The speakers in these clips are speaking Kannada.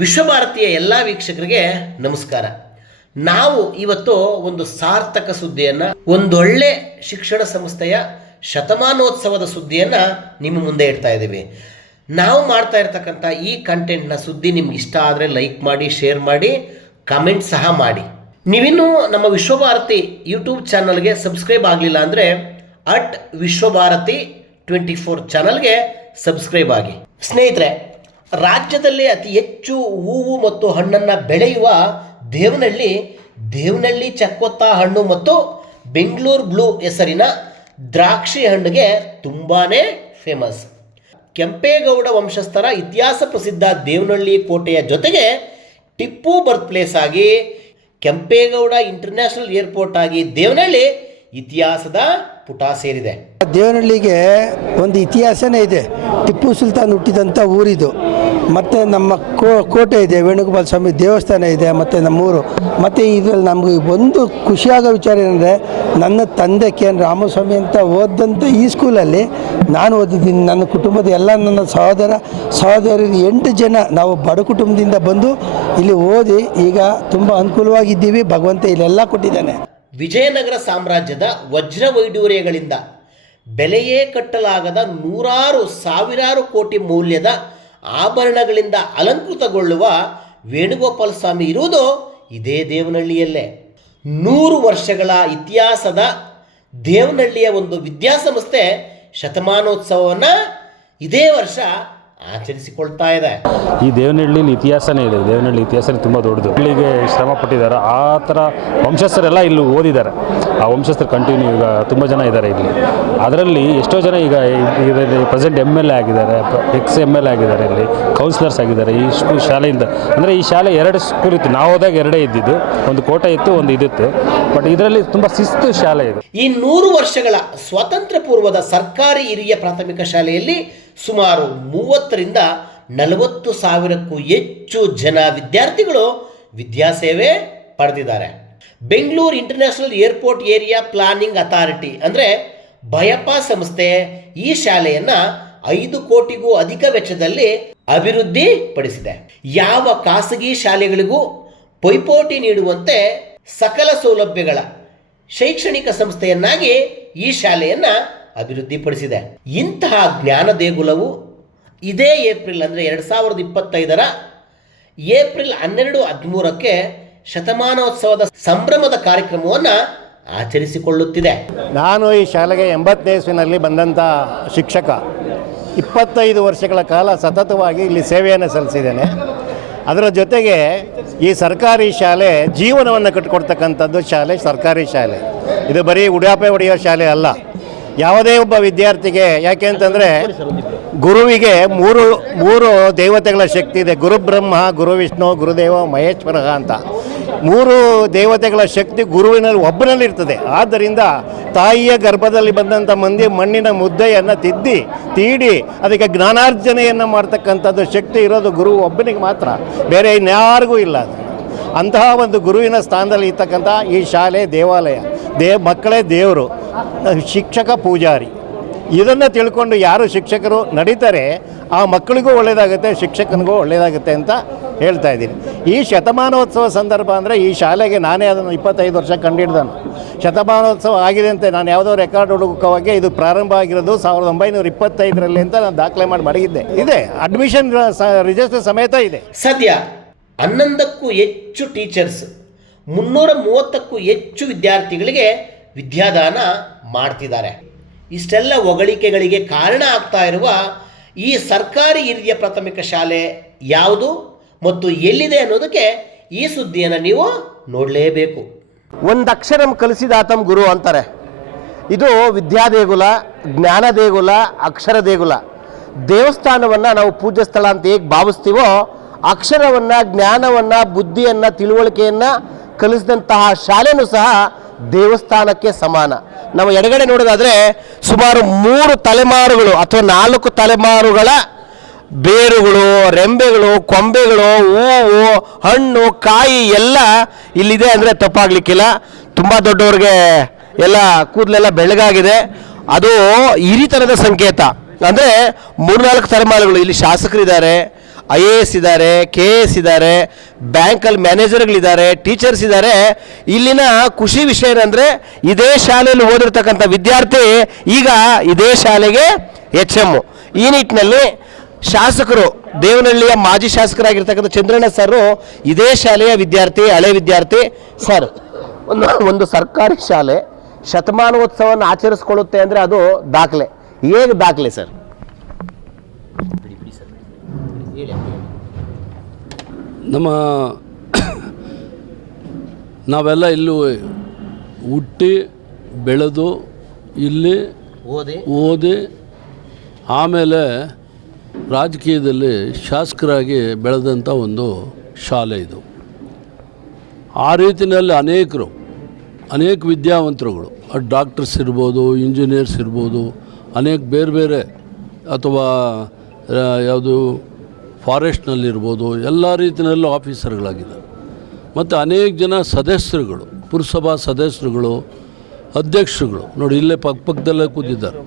ವಿಶ್ವಭಾರತಿಯ ಎಲ್ಲ ವೀಕ್ಷಕರಿಗೆ ನಮಸ್ಕಾರ. ನಾವು ಇವತ್ತು ಒಂದು ಸಾರ್ಥಕ ಸುದ್ದಿಯನ್ನು, ಒಂದೊಳ್ಳೆ ಶಿಕ್ಷಣ ಸಂಸ್ಥೆಯ ಶತಮಾನೋತ್ಸವದ ಸುದ್ದಿಯನ್ನು ನಿಮ್ಮ ಮುಂದೆ ಇಡ್ತಾ ಇದ್ದೀವಿ. ನಾವು ಮಾಡ್ತಾ ಇರ್ತಕ್ಕಂಥ ಈ ಕಂಟೆಂಟ್ನ ಸುದ್ದಿ ನಿಮ್ಗೆ ಇಷ್ಟ ಆದರೆ ಲೈಕ್ ಮಾಡಿ ಶೇರ್ ಮಾಡಿ ಕಮೆಂಟ್ ಸಹ ಮಾಡಿ. ನೀವಿನ್ನೂ ನಮ್ಮ ವಿಶ್ವಭಾರತಿ ಯೂಟ್ಯೂಬ್ ಚಾನಲ್ಗೆ ಸಬ್ಸ್ಕ್ರೈಬ್ ಆಗಲಿಲ್ಲ ಅಂದರೆ ಅಟ್ ವಿಶ್ವಭಾರತಿ ಟ್ವೆಂಟಿ ಫೋರ್ ಚಾನಲ್ಗೆ ಸಬ್ಸ್ಕ್ರೈಬ್ ಆಗಿ. ಸ್ನೇಹಿತರೆ ರಾಜ್ಯದಲ್ಲಿ ಅತಿ ಹೆಚ್ಚು ಹೂವು ಮತ್ತು ಹಣ್ಣನ್ನು ಬೆಳೆಯುವ ದೇವನಹಳ್ಳಿ ದೇವನಹಳ್ಳಿ ಚಕ್ಕೊತ್ತ ಹಣ್ಣು ಮತ್ತು ಬೆಂಗಳೂರು ಬ್ಲೂ ಹೆಸರಿನ ದ್ರಾಕ್ಷಿ ಹಣ್ಣಿಗೆ ತುಂಬಾ ಫೇಮಸ್ ಕೆಂಪೇಗೌಡ ವಂಶಸ್ಥರ ಇತಿಹಾಸ ಪ್ರಸಿದ್ಧ ದೇವನಹಳ್ಳಿ ಕೋಟೆಯ ಜೊತೆಗೆ ಟಿಪ್ಪು ಬರ್ತ್ ಪ್ಲೇಸ್ ಆಗಿ ಕೆಂಪೇಗೌಡ ಇಂಟರ್ನ್ಯಾಷನಲ್ ಏರ್ಪೋರ್ಟ್ ಆಗಿ ದೇವನಹಳ್ಳಿ ಇತಿಹಾಸದ ಪುಟ ಸೇರಿದೆ. ದೇವನಹಳ್ಳಿಗೆ ಒಂದು ಇತಿಹಾಸನೇ ಇದೆ. ಟಿಪ್ಪು ಸುಲ್ತಾನ್ ಹುಟ್ಟಿದಂಥ ಊರಿದು. ಮತ್ತು ನಮ್ಮ ಕೋಟೆ ಇದೆ, ವೇಣುಗೋಪಾಲ ಸ್ವಾಮಿ ದೇವಸ್ಥಾನ ಇದೆ, ಮತ್ತು ನಮ್ಮೂರು. ಮತ್ತು ಇದರಲ್ಲಿ ನಮಗೆ ಒಂದು ಖುಷಿಯಾಗೋ ವಿಚಾರ ಏನಂದರೆ, ನನ್ನ ತಂದೆ ಕೆ ಎನ್ ರಾಮಸ್ವಾಮಿ ಅಂತ ಓದಿದಂಥ ಈ ಸ್ಕೂಲಲ್ಲಿ ನಾನು ಓದಿದ್ದೀನಿ. ನನ್ನ ಕುಟುಂಬದ ಎಲ್ಲ ನನ್ನ ಸಹೋದರ ಸಹೋದರರು ಎಂಟು ಜನ ನಾವು ಬಡ ಕುಟುಂಬದಿಂದ ಬಂದು ಇಲ್ಲಿ ಓದಿ ಈಗ ತುಂಬ ಅನುಕೂಲವಾಗಿದ್ದೀವಿ. ಭಗವಂತ ಇಲ್ಲೆಲ್ಲ ಕೊಟ್ಟಿದ್ದಾನೆ. ವಿಜಯನಗರ ಸಾಮ್ರಾಜ್ಯದ ವಜ್ರ ವೈಡೂರ್ಯಗಳಿಂದ ಬೆಲೆಯೇ ಕಟ್ಟಲಾಗದ ನೂರಾರು ಸಾವಿರಾರು ಕೋಟಿ ಮೌಲ್ಯದ ಆಭರಣಗಳಿಂದ ಅಲಂಕೃತಗೊಳ್ಳುವ ವೇಣುಗೋಪಾಲ ಸ್ವಾಮಿ ಇರುವುದು ಇದೇ ದೇವನಹಳ್ಳಿಯಲ್ಲೇ. ನೂರು ವರ್ಷಗಳ ಇತಿಹಾಸದ ದೇವನಹಳ್ಳಿಯ ಒಂದು ವಿದ್ಯಾಸಂಸ್ಥೆ ಶತಮಾನೋತ್ಸವವನ್ನು ಇದೇ ವರ್ಷ ಆಚರಿಸಿಕೊಳ್ತಾ ಇದೆ. ಈ ದೇವನಹಳ್ಳಿ ಇತಿಹಾಸನೇ ಇದೆ. ದೇವನಹಳ್ಳಿ ಇತಿಹಾಸನೇ ತುಂಬ ದೊಡ್ಡದು. ಇಲ್ಲಿಗೆ ಶ್ರಮ ಪಟ್ಟಿದ್ದಾರೆ. ಆ ಥರ ವಂಶಸ್ಥರೆಲ್ಲ ಇಲ್ಲಿ ಓದಿದ್ದಾರೆ. ಆ ವಂಶಸ್ಥರು ಕಂಟಿನ್ಯೂ ಈಗ ತುಂಬ ಜನ ಇದ್ದಾರೆ ಇಲ್ಲಿ. ಅದರಲ್ಲಿ ಎಷ್ಟೋ ಜನ ಈಗ ಇದರಲ್ಲಿ ಪ್ರೆಸೆಂಟ್ ಎಂ ಎಲ್ ಎ ಆಗಿದ್ದಾರೆ. ಎಕ್ಸ್ ಎಂ ಎಲ್ ಎ ಆಗಿದ್ದಾರೆ ಇಲ್ಲಿ. ಕೌನ್ಸಿಲರ್ಸ್ ಆಗಿದ್ದಾರೆ. ಈ ಸ್ಕೂಲ್ ಶಾಲೆಯಿಂದ ಅಂದರೆ ಈ ಶಾಲೆ ಎರಡು ಸ್ಕೂಲ್ ಇತ್ತು. ನಾವು ಹೋದಾಗ ಎರಡೇ ಇದ್ದಿದ್ದು. ಒಂದು ಕೋಟೆ ಇತ್ತು ಒಂದು ಇದಿತ್ತು. ಬಟ್ ಇದರಲ್ಲಿ ತುಂಬ ಶಿಸ್ತು ಶಾಲೆ ಇದೆ. ಈ ನೂರು ವರ್ಷಗಳ ಸ್ವಾತಂತ್ರ್ಯ ಪೂರ್ವದ ಸರ್ಕಾರಿ ಹಿರಿಯ ಪ್ರಾಥಮಿಕ ಶಾಲೆಯಲ್ಲಿ ಸುಮಾರು ಮೂವತ್ತರಿಂದ ನಲವತ್ತು ಸಾವಿರಕ್ಕೂ ಹೆಚ್ಚು ಜನ ವಿದ್ಯಾರ್ಥಿಗಳು ವಿದ್ಯಾಸೇವೆ ಪಡೆದಿದ್ದಾರೆ. Bengaluru international airport area planning authority ಅಂದರೆ ಭಯಪ ಸಂಸ್ಥೆ ಈ ಶಾಲೆಯನ್ನು ಐದು ಕೋಟಿಗೂ ಅಧಿಕ ವೆಚ್ಚದಲ್ಲಿ ಅಭಿವೃದ್ಧಿ ಪಡಿಸಿದೆ. ಯಾವ ಖಾಸಗಿ ಶಾಲೆಗಳಿಗೂ ಪೈಪೋಟಿ ನೀಡುವಂತೆ ಸಕಲ ಸೌಲಭ್ಯಗಳ ಶೈಕ್ಷಣಿಕ ಸಂಸ್ಥೆಯನ್ನಾಗಿ ಈ ಶಾಲೆಯನ್ನು ಅಭಿವೃದ್ಧಿಪಡಿಸಿದೆ. ಇಂತಹ ಜ್ಞಾನ ದೇಗುಲವು ಇದೇ ಏಪ್ರಿಲ್ ಅಂದರೆ ಎರಡು ಸಾವಿರದ ಇಪ್ಪತ್ತೈದರ ಏಪ್ರಿಲ್ ಹನ್ನೆರಡು ಹದಿಮೂರಕ್ಕೆ ಶತಮಾನೋತ್ಸವದ ಸಂಭ್ರಮದ ಕಾರ್ಯಕ್ರಮವನ್ನು ಆಚರಿಸಿಕೊಳ್ಳುತ್ತಿದೆ. ನಾನು ಈ ಶಾಲೆಗೆ ಎಂಬತ್ತನೇ ಇಸ್ವಿನಲ್ಲಿ ಬಂದಂಥ ಶಿಕ್ಷಕ. ಇಪ್ಪತ್ತೈದು ವರ್ಷಗಳ ಕಾಲ ಸತತವಾಗಿ ಇಲ್ಲಿ ಸೇವೆಯನ್ನು ಸಲ್ಲಿಸಿದ್ದೇನೆ. ಅದರ ಜೊತೆಗೆ ಈ ಸರ್ಕಾರಿ ಶಾಲೆ ಜೀವನವನ್ನು ಕಟ್ಟಿಕೊಡ್ತಕ್ಕಂಥದ್ದು ಶಾಲೆ ಸರ್ಕಾರಿ ಶಾಲೆ. ಇದು ಬರೀ ಉಡಾಪೆ ಹೊಡೆಯೋ ಶಾಲೆ ಅಲ್ಲ. ಯಾವುದೇ ಒಬ್ಬ ವಿದ್ಯಾರ್ಥಿಗೆ, ಯಾಕೆ ಅಂತಂದರೆ ಗುರುವಿಗೆ ಮೂರು ಮೂರು ದೇವತೆಗಳ ಶಕ್ತಿ ಇದೆ. ಗುರು ಬ್ರಹ್ಮ, ಗುರು ವಿಷ್ಣು ಗುರುದೇವ ಮಹೇಶ್ವರ ಅಂತ. ಮೂರು ದೇವತೆಗಳ ಶಕ್ತಿ ಗುರುವಿನಲ್ಲಿ ಒಬ್ಬನಲ್ಲಿ ಇರ್ತದೆ. ಆದ್ದರಿಂದ ತಾಯಿಯ ಗರ್ಭದಲ್ಲಿ ಬಂದಂಥ ಮಂದಿ ಮಣ್ಣಿನ ಮುದ್ದೆಯನ್ನು ತಿದ್ದಿ, ತೀಡಿ, ಅದಕ್ಕೆ ಜ್ಞಾನಾರ್ಜನೆಯನ್ನು ಮಾಡ್ತಕ್ಕಂಥದ್ದು ಶಕ್ತಿ ಇರೋದು ಗುರು ಒಬ್ಬನಿಗೆ ಮಾತ್ರ. ಬೇರೆ ಇನ್ಯಾರಿಗೂ ಇಲ್ಲ ಅಂತಹ ಒಂದು ಗುರುವಿನ ಸ್ಥಾನದಲ್ಲಿ ಇರ್ತಕ್ಕಂಥ ಈ ಶಾಲೆ, ದೇವಾಲಯ. ದೇ, ಮಕ್ಕಳೇ ದೇವರು. ಶಿಕ್ಷಕ ಪೂಜಾರಿ. ಇದನ್ನು ತಿಳ್ಕೊಂಡು ಯಾರು ಶಿಕ್ಷಕರು ನಡೀತಾರೆ, ಆ ಮಕ್ಕಳಿಗೂ ಒಳ್ಳೆಯದಾಗುತ್ತೆ ಶಿಕ್ಷಕನಿಗೂ ಒಳ್ಳೆಯದಾಗುತ್ತೆ ಅಂತ ಹೇಳ್ತಾ ಇದ್ದೀನಿ. ಈ ಶತಮಾನೋತ್ಸವ ಸಂದರ್ಭ ಅಂದರೆ ಈ ಶಾಲೆಗೆ ನಾನೇ ಅದನ್ನು ಇಪ್ಪತ್ತೈದು ವರ್ಷ ಕಂಡಿಡ್ದನು. ಶತಮಾನೋತ್ಸವ ಆಗಿದೆ ಅಂತ ನಾನು ಯಾವುದೋ ರೆಕಾರ್ಡ್ ಹುಡುಕವಾಗಿ ಇದು ಪ್ರಾರಂಭ ಆಗಿರೋದು ಸಾವಿರದ ಒಂಬೈನೂರ ಇಪ್ಪತ್ತೈದರಲ್ಲಿ ಅಂತ ನಾನು ದಾಖಲೆ ಮಾಡಿ ಮಡಗಿದ್ದೆ. ಇದೆ ಅಡ್ಮಿಷನ್ ರಿಜಿಸ್ಟರ್ ಸಮೇತ ಇದೆ. ಸದ್ಯ ಹನ್ನೊಂದಕ್ಕೂ ಹೆಚ್ಚು ಟೀಚರ್ಸ್ ಮುನ್ನೂರ ಮೂವತ್ತಕ್ಕೂ ಹೆಚ್ಚು ವಿದ್ಯಾರ್ಥಿಗಳಿಗೆ ವಿದ್ಯಾದಾನ ಮಾಡ್ತಿದ್ದಾರೆ. ಇಷ್ಟೆಲ್ಲ ಹೊಗಳಿಕೆಗಳಿಗೆ ಕಾರಣ ಆಗ್ತಾ ಇರುವ ಈ ಸರ್ಕಾರಿ ಹಿರಿಯ ಪ್ರಾಥಮಿಕ ಶಾಲೆ ಯಾವುದು ಮತ್ತು ಎಲ್ಲಿದೆ ಅನ್ನೋದಕ್ಕೆ ಈ ಸುದ್ದಿಯನ್ನು ನೀವು ನೋಡಲೇಬೇಕು. ಒಂದು ಅಕ್ಷರಂ ಕಲಿಸಿದ ಆತಮ್ ಗುರು ಅಂತಾರೆ. ಇದು ವಿದ್ಯಾದೇಗುಲ ಜ್ಞಾನ ದೇಗುಲ ಅಕ್ಷರ ದೇಗುಲ ದೇವಸ್ಥಾನವನ್ನು ನಾವು ಪೂಜ್ಯ ಸ್ಥಳ ಅಂತ ಹೇಗೆ ಭಾವಿಸ್ತೀವೋ ಅಕ್ಷರವನ್ನು, ಜ್ಞಾನವನ್ನು, ಬುದ್ಧಿಯನ್ನು, ತಿಳುವಳಿಕೆಯನ್ನು ಕಲಿಸಿದಂತಹ ಶಾಲೆನೂ ಸಹ ದೇವಸ್ಥಾನಕ್ಕೆ ಸಮಾನ. ನಾವು ಎಡಗಡೆ ನೋಡೋದಾದರೆ ಸುಮಾರು ಮೂರು ತಲೆಮಾರುಗಳು ಅಥವಾ ನಾಲ್ಕು ತಲೆಮಾರುಗಳ ಬೇರುಗಳು, ರೆಂಬೆಗಳು, ಕೊಂಬೆಗಳು, ಹೂವು, ಹಣ್ಣು, ಕಾಯಿ ಎಲ್ಲ ಇಲ್ಲಿದೆ ಅಂದರೆ ತಪ್ಪಾಗ್ಲಿಕ್ಕಿಲ್ಲ. ತುಂಬ ದೊಡ್ಡವ್ರಿಗೆ ಎಲ್ಲ ಕೂದಲೆಲ್ಲ ಬೆಳಗಾಗಿದೆ ಅದು ಹಿರಿತನದ ಸಂಕೇತ. ಅಂದರೆ ಮೂರ್ನಾಲ್ಕು ತಲೆಮಾರುಗಳು. ಇಲ್ಲಿ ಶಾಸಕರಿದ್ದಾರೆ. ಐ ಎ ಎಸ್ ಇದ್ದಾರೆ ಕೆ ಎ ಎಸ್ ಇದ್ದಾರೆ, ಬ್ಯಾಂಕಲ್ಲಿ ಮ್ಯಾನೇಜರ್ಗಳಿದ್ದಾರೆ, ಟೀಚರ್ಸ್ ಇದ್ದಾರೆ. ಇಲ್ಲಿನ ಖುಷಿ ವಿಷಯ ಏನಂದರೆ, ಇದೇ ಶಾಲೆಯಲ್ಲಿ ಓದಿರ್ತಕ್ಕಂಥ ವಿದ್ಯಾರ್ಥಿ ಈಗ ಇದೇ ಶಾಲೆಗೆ ಎಚ್ ಎಮ್ಮು ಈ ನಿಟ್ಟಿನಲ್ಲಿ ಶಾಸಕರು, ದೇವನಹಳ್ಳಿಯ ಮಾಜಿ ಶಾಸಕರಾಗಿರ್ತಕ್ಕಂಥ ಚಂದ್ರಣ್ಣ ಸರ್ ಇದೇ ಶಾಲೆಯ ವಿದ್ಯಾರ್ಥಿ, ಹಳೆ ವಿದ್ಯಾರ್ಥಿ. ಸರ್, ಒಂದು ಒಂದು ಸರ್ಕಾರಿ ಶಾಲೆ ಶತಮಾನೋತ್ಸವವನ್ನು ಆಚರಿಸ್ಕೊಳ್ಳುತ್ತೆ ಅಂದರೆ ಅದು ದಾಖಲೆ. ಹೇಗೆ ದಾಖಲೆ ಸರ್? ನಮ್ಮ ನಾವೆಲ್ಲ ಇಲ್ಲಿ ಹುಟ್ಟಿ ಬೆಳೆದು ಇಲ್ಲಿ ಓದಿ. ಓದಿ ಆಮೇಲೆ ರಾಜಕೀಯದಲ್ಲಿ ಶಾಸಕರಾಗಿ ಬೆಳೆದಂಥ ಒಂದು ಶಾಲೆ ಇದು. ಆ ರೀತಿಯಲ್ಲಿ ಅನೇಕರು ಅನೇಕ ವಿದ್ಯಾವಂತರುಗಳು ಡಾಕ್ಟರ್ಸ್ ಇರ್ಬೋದು ಇಂಜಿನಿಯರ್ಸ್ ಇರ್ಬೋದು ಅನೇಕ ಬೇರೆ ಬೇರೆ ಅಥವಾ ಯಾವುದು ಫಾರೆಸ್ಟ್ನಲ್ಲಿರ್ಬೋದು ಎಲ್ಲ ರೀತಿಯಲ್ಲೂ ಆಫೀಸರ್ಗಳಾಗಿದ್ದಾರೆ. ಮತ್ತು ಅನೇಕ ಜನ ಸದಸ್ಯರುಗಳು ಪುರಸಭಾ ಸದಸ್ಯರುಗಳು ಅಧ್ಯಕ್ಷರುಗಳು ನೋಡಿ ಇಲ್ಲೇ ಪಕ್ಕ ಪಕ್ಕದಲ್ಲೇ ಕೂತಿದ್ದಾರೆ.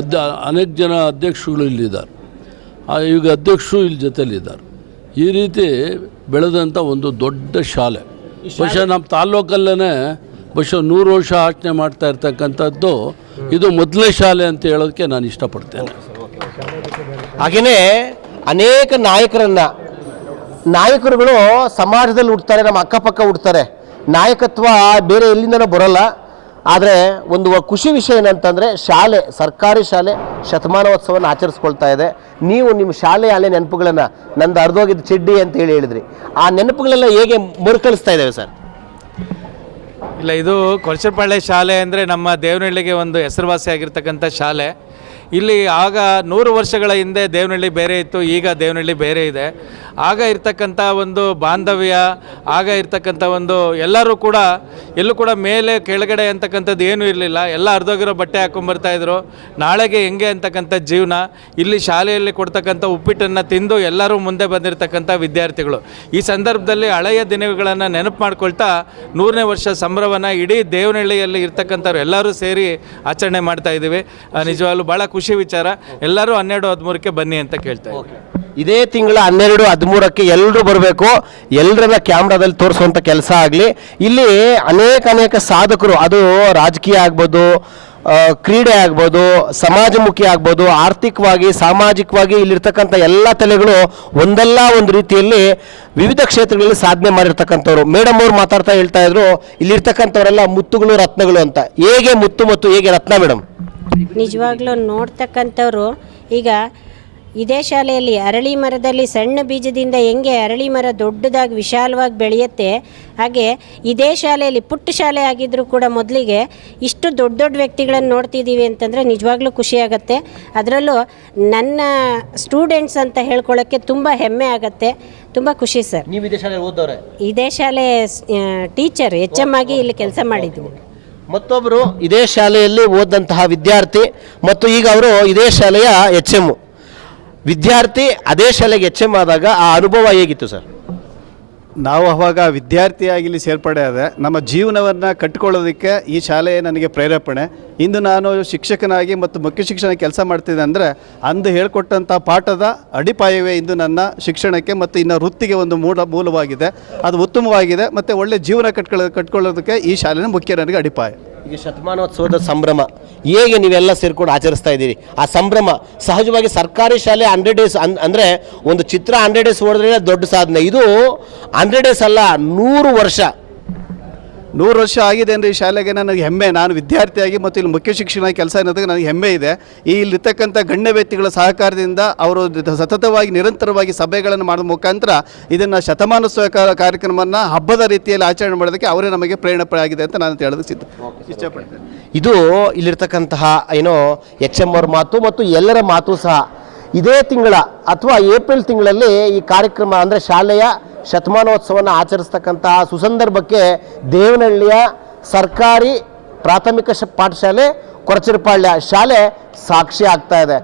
ಅಧ್ಯ ಅನೇಕ ಜನ ಅಧ್ಯಕ್ಷರುಗಳು ಇಲ್ಲಿದ್ದಾರೆ. ಈಗ ಅಧ್ಯಕ್ಷರು ಇಲ್ಲಿ ಜೊತೆಯಲ್ಲಿದ್ದಾರೆ. ಈ ರೀತಿ ಬೆಳೆದಂಥ ಒಂದು ದೊಡ್ಡ ಶಾಲೆ. ಬಹುಶಃ ನಮ್ಮ ತಾಲ್ಲೂಕಲ್ಲೇ ಬಹುಶಃ ನೂರು ವರ್ಷ ಆಚರಣೆ ಮಾಡ್ತಾ ಇರ್ತಕ್ಕಂಥದ್ದು ಇದು ಮೊದಲೇ ಶಾಲೆ ಅಂತ ಹೇಳೋದಕ್ಕೆ ನಾನು ಇಷ್ಟಪಡ್ತೇನೆ. ಹಾಗೆಯೇ ಅನೇಕ ನಾಯಕರನ್ನ, ನಾಯಕರುಗಳು ಸಮಾಜದಲ್ಲಿ ಹುಡ್ತಾರೆ ನಮ್ಮ ಅಕ್ಕಪಕ್ಕ ಹುಡ್ತಾರೆ ನಾಯಕತ್ವ ಬೇರೆ ಎಲ್ಲಿಂದನೂ ಬರೋಲ್ಲ. ಆದರೆ ಒಂದು ಖುಷಿ ವಿಷಯ ಏನಂತಂದರೆ, ಶಾಲೆ, ಸರ್ಕಾರಿ ಶಾಲೆ ಶತಮಾನೋತ್ಸವವನ್ನು ಆಚರಿಸ್ಕೊಳ್ತಾ ಇದೆ. ನೀವು ನಿಮ್ಮ ಶಾಲೆ ಹಳೆ ನೆನಪುಗಳನ್ನು ನಂದು ಅರ್ಧೋಗಿದ್ದ ಚಿಡ್ಡಿ ಅಂತ ಹೇಳಿ ಹೇಳಿದ್ರಿ. ಆ ನೆನಪುಗಳೆಲ್ಲ ಹೇಗೆ ಮರುಕಳಿಸ್ತಾ ಇದ್ದಾವೆ ಸರ್? ಇಲ್ಲ, ಇದು ಕೊರಚರಪಾಳ್ಯ ಶಾಲೆ ಅಂದರೆ ನಮ್ಮ ದೇವನಹಳ್ಳಿಗೆ ಒಂದು ಹೆಸರುವಾಸಿಯಾಗಿರ್ತಕ್ಕಂಥ ಶಾಲೆ. ಇಲ್ಲಿ ಆಗ ನೂರು ವರ್ಷಗಳ ಹಿಂದೆ ದೇವನಹಳ್ಳಿ ಬೇರೆ ಇತ್ತು, ಈಗ ದೇವನಹಳ್ಳಿ ಬೇರೆ ಇದೆ. ಆಗ ಇರ್ತಕ್ಕಂಥ ಒಂದು ಬಾಂಧವ್ಯ, ಆಗ ಇರ್ತಕ್ಕಂಥ ಒಂದು ಎಲ್ಲರೂ ಕೂಡ, ಎಲ್ಲೂ ಕೂಡ ಮೇಲೆ ಕೆಳಗಡೆ ಅಂತಕ್ಕಂಥದ್ದು ಏನೂ ಇರಲಿಲ್ಲ. ಎಲ್ಲ ಅರ್ಧೋಗಿರೋ ಬಟ್ಟೆ ಹಾಕೊಂಡ್ಬರ್ತಾಯಿದ್ರು ನಾಳೆಗೆ ಹೆಂಗೆ ಅಂತಕ್ಕಂಥ ಜೀವನ? ಇಲ್ಲಿ ಶಾಲೆಯಲ್ಲಿ ಕೊಡ್ತಕ್ಕಂಥ ಉಪ್ಪಿಟ್ಟನ್ನು ತಿಂದು ಎಲ್ಲರೂ ಮುಂದೆ ಬಂದಿರತಕ್ಕಂಥ ವಿದ್ಯಾರ್ಥಿಗಳು. ಈ ಸಂದರ್ಭದಲ್ಲಿ ಹಳೆಯ ದಿನಗಳನ್ನು ನೆನಪು ಮಾಡ್ಕೊಳ್ತಾ ನೂರನೇ ವರ್ಷ ಸಂಭ್ರಮನ ಇಡೀ ದೇವನಹಳ್ಳಿಯಲ್ಲಿ ಇರ್ತಕ್ಕಂಥವ್ರು ಎಲ್ಲರೂ ಸೇರಿ ಆಚರಣೆ ಮಾಡ್ತಾ ಇದ್ದೀವಿ. ನಿಜವಾಗ್ಲೂ ಭಾಳ ಖುಷಿ. ವಿಚಾರ. ಎಲ್ಲರೂ ಹನ್ನೆರಡು, ಹದಿಮೂರಕ್ಕೆ ಬನ್ನಿ ಅಂತ ಕೇಳ್ತಾ ಇದೇ ತಿಂಗಳ ಹನ್ನೆರಡು, ಹದಿಮೂರಕ್ಕೆ ಎಲ್ಲರೂ ಬರಬೇಕು. ಎಲ್ಲರನ್ನ ಕ್ಯಾಮ್ರಾದಲ್ಲಿ ತೋರಿಸುವಂಥ ಕೆಲಸ ಆಗಲಿ. ಇಲ್ಲಿ ಅನೇಕ ಅನೇಕ ಸಾಧಕರು, ಅದು ರಾಜಕೀಯ ಆಗ್ಬೋದು ಕ್ರೀಡೆ ಆಗ್ಬೋದು, ಸಮಾಜಮುಖಿ ಆಗ್ಬೋದು, ಆರ್ಥಿಕವಾಗಿ, ಸಾಮಾಜಿಕವಾಗಿ ಇಲ್ಲಿರ್ತಕ್ಕಂಥ ಎಲ್ಲ ತಲೆಗಳು ಒಂದಲ್ಲ ಒಂದು ರೀತಿಯಲ್ಲಿ ವಿವಿಧ ಕ್ಷೇತ್ರಗಳಲ್ಲಿ ಸಾಧನೆ ಮಾಡಿರ್ತಕ್ಕಂಥವ್ರು. ಮೇಡಮ್ ಅವ್ರು ಮಾತಾಡ್ತಾ ಹೇಳ್ತಾ ಇದ್ರು, ಇಲ್ಲಿರ್ತಕ್ಕಂಥವರೆಲ್ಲ ಮುತ್ತುಗಳು, ರತ್ನಗಳು ಅಂತ. ಹೇಗೆ ಮುತ್ತು ಮತ್ತು ಹೇಗೆ ರತ್ನ ಮೇಡಮ್? ನಿಜವಾಗ್ಲೂ ನೋಡ್ತಕ್ಕಂಥವ್ರು ಈಗ ಇದೇ ಶಾಲೆಯಲ್ಲಿ ಅರಳಿ ಮರದಲ್ಲಿ ಸಣ್ಣ ಬೀಜದಿಂದ ಹೆಂಗೆ ಅರಳಿ ಮರ ದೊಡ್ಡದಾಗಿ ವಿಶಾಲವಾಗಿ ಬೆಳೆಯುತ್ತೆ ಹಾಗೆ ಇದೇ ಶಾಲೆಯಲ್ಲಿ ಪುಟ್ಟ ಶಾಲೆ ಆಗಿದ್ದರೂ ಕೂಡ ಮೊದಲಿಗೆ ಇಷ್ಟು ದೊಡ್ಡ ದೊಡ್ಡ ವ್ಯಕ್ತಿಗಳನ್ನು ನೋಡ್ತಿದ್ದೀವಿ ಅಂತಂದರೆ ನಿಜವಾಗ್ಲೂ ಖುಷಿಯಾಗತ್ತೆ ಅದರಲ್ಲೂ ನನ್ನ ಸ್ಟೂಡೆಂಟ್ಸ್ ಅಂತ ಹೇಳ್ಕೊಳ್ಳೋಕ್ಕೆ ತುಂಬ ಹೆಮ್ಮೆ ಆಗುತ್ತೆ. ತುಂಬ ಖುಷಿ ಸರ್. ನೀವು ಇದೇ ಶಾಲೆ ಇದೇ ಶಾಲೆ ಟೀಚರ್ ಎಚ್ ಎಂ ಆಗಿ ಇಲ್ಲಿ ಕೆಲಸ ಮಾಡಿದ್ವಿ. ಮತ್ತೊಬ್ಬರು ಇದೇ ಶಾಲೆಯಲ್ಲಿ ಓದಂತಹ ವಿದ್ಯಾರ್ಥಿ ಮತ್ತು ಈಗ ಅವರು ಇದೇ ಶಾಲೆಯ ಎಚ್ ಎಂ ವಿದ್ಯಾರ್ಥಿ ಅದೇ ಶಾಲೆಗೆ ಎಚ್ ಎಂ ಆದಾಗ ಆ ಅನುಭವ ಹೇಗಿತ್ತು ಸರ್? ನಾವು ಅವಾಗ ವಿದ್ಯಾರ್ಥಿಯಾಗಿ ಇಲ್ಲಿ ಸೇರ್ಪಡೆ ಆದೆ. ನಮ್ಮ ಜೀವನವನ್ನು ಕಟ್ಟಿಕೊಳ್ಳೋದಕ್ಕೆ ಈ ಶಾಲೆಯೇ ನನಗೆ ಪ್ರೇರೇಪಣೆ. ಇಂದು ನಾನು ಶಿಕ್ಷಕನಾಗಿ ಮತ್ತು ಮುಖ್ಯ ಶಿಕ್ಷಣ ಕೆಲಸ ಮಾಡ್ತಿದ್ದೆ ಅಂದರೆ ಅಂದು ಹೇಳ್ಕೊಟ್ಟಂಥ ಪಾಠದ ಅಡಿಪಾಯವೇ ಇಂದು ನನ್ನ ಶಿಕ್ಷಣಕ್ಕೆ ಮತ್ತು ಇನ್ನು ವೃತ್ತಿಗೆ ಒಂದು ಮೂಲ, ಮೂಲವಾಗಿದೆ. ಅದು ಉತ್ತಮವಾಗಿದೆ ಮತ್ತು ಒಳ್ಳೆ ಜೀವನ ಕಟ್ಕೊಳ್ಳೋ, ಕಟ್ಕೊಳ್ಳೋದಕ್ಕೆ ಈ ಶಾಲೆನ ಮುಖ್ಯ ನನಗೆ ಅಡಿಪಾಯ. ಈಗ ಶತಮಾನೋತ್ಸವದ ಸಂಭ್ರಮ, ಹೇಗೆ ನೀವೆಲ್ಲ ಸೇರಿಕೊಂಡು ಆಚರಿಸ್ತಾ ಇದ್ದೀರಿ? ಆ ಸಂಭ್ರಮ ಸಹಜವಾಗಿ ಸರ್ಕಾರಿ ಶಾಲೆ ಹಂಡ್ರೆಡ್ ಡೇಸ್ ಅಂದರೆ ಒಂದು ಚಿತ್ರ ಹಂಡ್ರೆಡ್ ಡೇಸ್ ಓಡಿದ್ರೆ ದೊಡ್ಡ ಸಾಧನೆ. ಇದು ಹಂಡ್ರೆಡ್ ಡೇಸ್ ಅಲ್ಲ ನೂರು ವರ್ಷ. ನೂರು ವರ್ಷ ಆಗಿದೆ ಅಂದರೆ ಈ ಶಾಲೆಗೆ ನನಗೆ ಹೆಮ್ಮೆ. ನಾನು ವಿದ್ಯಾರ್ಥಿಯಾಗಿ ಮತ್ತು ಇಲ್ಲಿ ಮುಖ್ಯ ಶಿಕ್ಷಣ ಕೆಲಸ ಅನ್ನೋದಕ್ಕೆ ನನಗೆ ಹೆಮ್ಮೆ ಇದೆ. ಈ ಇಲ್ಲಿರ್ತಕ್ಕಂಥ ಗಣ್ಯ ವ್ಯಕ್ತಿಗಳ ಸಹಕಾರದಿಂದ ಅವರು ಸತತವಾಗಿ ನಿರಂತರವಾಗಿ ಸಭೆಗಳನ್ನು ಮಾಡೋ ಮುಖಾಂತರ ಇದನ್ನು ಶತಮಾನೋತ್ಸವ ಕಾರ್ಯಕ್ರಮವನ್ನು ಹಬ್ಬದ ರೀತಿಯಲ್ಲಿ ಆಚರಣೆ ಮಾಡೋದಕ್ಕೆ ಅವರೇ ನಮಗೆ ಪ್ರೇರಣೆ ಆಗಿದೆ ಅಂತ ನಾನು ಹೇಳೋದಕ್ಕೆ ಸಿದ್ಧ ಇಷ್ಟಪಡ್ತೇನೆ. ಇದು ಇಲ್ಲಿರ್ತಕ್ಕಂತಹ ಏನೋ ಎಚ್ ಎಂ ಅವ್ರ ಮಾತು ಮತ್ತು ಎಲ್ಲರ ಮಾತು ಸಹ. ಇದೇ ತಿಂಗಳ ಅಥವಾ ಏಪ್ರಿಲ್ ತಿಂಗಳಲ್ಲಿ ಈ ಕಾರ್ಯಕ್ರಮ ಅಂದರೆ ಶಾಲೆಯ ಶತಮಾನೋತ್ಸವವನ್ನು ಆಚರಿಸ್ತಕ್ಕಂತಹ ಸುಸಂದರ್ಭಕ್ಕೆ ದೇವನಹಳ್ಳಿಯ ಸರ್ಕಾರಿ ಪ್ರಾಥಮಿಕ ಶ ಪಾಠಶಾಲೆ ಕೊರಚಿರಪಾಳ್ಯ ಶಾಲೆ ಸಾಕ್ಷಿ ಆಗ್ತಾ ಇದೆ.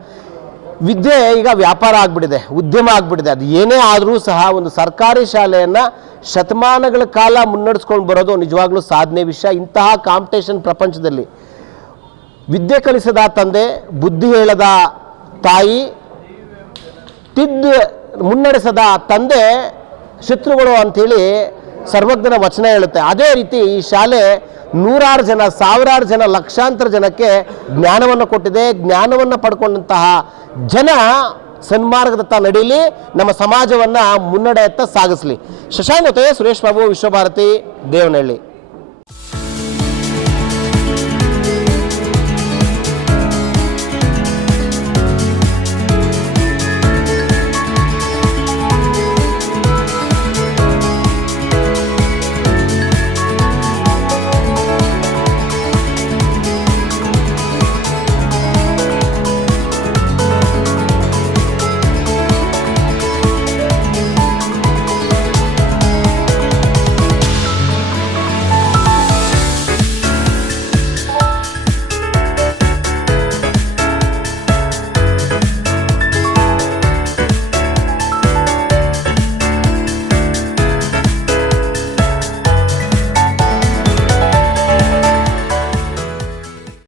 ವಿದ್ಯೆ ಈಗ ವ್ಯಾಪಾರ ಆಗಿಬಿಟ್ಟಿದೆ, ಉದ್ಯಮ ಆಗಿಬಿಟ್ಟಿದೆ. ಅದು ಏನೇ ಆದರೂ ಸಹ ಒಂದು ಸರ್ಕಾರಿ ಶಾಲೆಯನ್ನು ಶತಮಾನಗಳ ಕಾಲ ಮುನ್ನಡೆಸ್ಕೊಂಡು ಬರೋದು ನಿಜವಾಗ್ಲೂ ಸಾಧನೆ ವಿಷಯ ಇಂತಹ ಕಾಂಪಿಟೇಷನ್ ಪ್ರಪಂಚದಲ್ಲಿ. ವಿದ್ಯೆ ಕಲಿಸದ ತಂದೆ, ಬುದ್ಧಿ ಹೇಳದ ತಾಯಿ, ತಿದ್ದು ಮುನ್ನಡೆಸದ ತಂದೆ ಶತ್ರುಗಳು ಅಂಥೇಳಿ ಸರ್ವಜ್ಞನ ವಚನ ಹೇಳುತ್ತೆ. ಅದೇ ರೀತಿ ಈ ಶಾಲೆ ನೂರಾರು ಜನ, ಸಾವಿರಾರು ಜನ, ಲಕ್ಷಾಂತರ ಜನಕ್ಕೆ ಜ್ಞಾನವನ್ನು ಕೊಟ್ಟಿದೆ. ಜ್ಞಾನವನ್ನು ಪಡ್ಕೊಂಡಂತಹ ಜನ ಸನ್ಮಾರ್ಗದತ್ತ ನಡೀಲಿ ನಮ್ಮ ಸಮಾಜವನ್ನು ಮುನ್ನಡೆಯತ್ತ ಸಾಗಿಸಲಿ. ಶಶಾಂಕತೆ ಸುರೇಶ್ ಬಾಬು, ವಿಶ್ವಭಾರತಿ, ದೇವನಹಳ್ಳಿ.